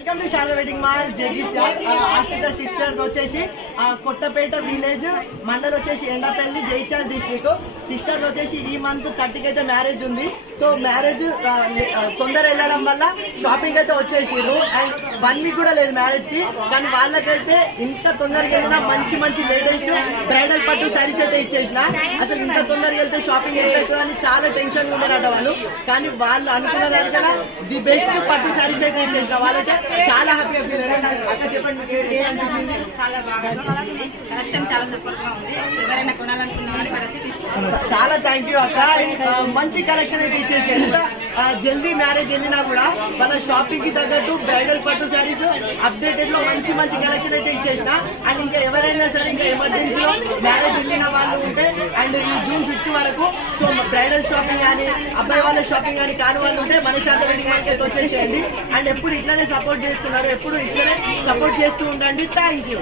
Welcome to Sharada wedding mall Jagtial. ఆర్టిక sisters వచ్చేసి Kothapeta village, mandal వచ్చేసి ఎండపల్లి, జైచాల్ డిస్ట్రిక్ట్. సిస్టర్స్ వచ్చేసి ఈ మంత్ 30కి అయితే మ్యారేజ్ ఉంది. సో మ్యారేజ్ తొందర వెళ్ళడం వల్ల షాపింగ్ అయితే వచ్చేసిర్రు. అండ్ 1 వీక్ కూడా లేదు మ్యారేజ్ కి, కానీ వాళ్ళకైతే ఇంత తొందరగా వెళ్ళినా మంచి మంచి లేటెస్ట్ బ్రైడల్ పట్టు శారీస్ అయితే ఇచ్చేసిన. అసలు ఇంత తొందరగా వెళ్తే షాపింగ్ ఎట్లయితుందో అని చాలా టెన్షన్ ఉన్నారట వాళ్ళు. కానీ వాళ్ళు అనుకున్న దానికన్నా ది బెస్ట్ పట్టు శారీస్ అయితే ఇచ్చేసిన. వాళ్ళైతే చాలా హ్యాపీగా ఫీల్ అయ్యారు. అక్క చెప్పండి, మీకు ఏం అనిపించింది? చాలా బాగా కలెక్షన్ చాలా సూపర్ గా ఉంది. ఎవరైనా కొనాలనుకున్నా కానీ ఇక్కడ వచ్చి తీసుకోవచ్చు. చాలా థ్యాంక్ యూ అక్క. మంచి కలెక్షన్ అయితే ఇచ్చేసి ఎంత జల్దీ మ్యారేజ్ వెళ్ళినా కూడా మన షాపింగ్ కి తగ్గట్టు బ్రైడల్ పట్టు శారీస్ అప్డేటెడ్ లో మంచి మంచి కలెక్షన్ అయితే ఇచ్చేసిన. అండ్ ఇంకా ఎవరైనా సరే ఇంకా ఎమర్జెన్సీలో మ్యారేజ్ వెళ్ళిన వాళ్ళు ఉంటే అండ్ ఈ జూన్ 5 వరకు సో బ్రైడల్ షాపింగ్ కానీ అబ్బాయి వాళ్ళ షాపింగ్ కానీ కాని వాళ్ళు ఉంటే మన శారదా వెడ్డింగ్ మాల్కి అయితే వచ్చేసేయండి. అండ్ ఎప్పుడు ఇట్లానే సపోర్ట్ చేస్తున్నారు, ఎప్పుడు ఇట్లానే సపోర్ట్ చేస్తూ ఉండండి. Thank you.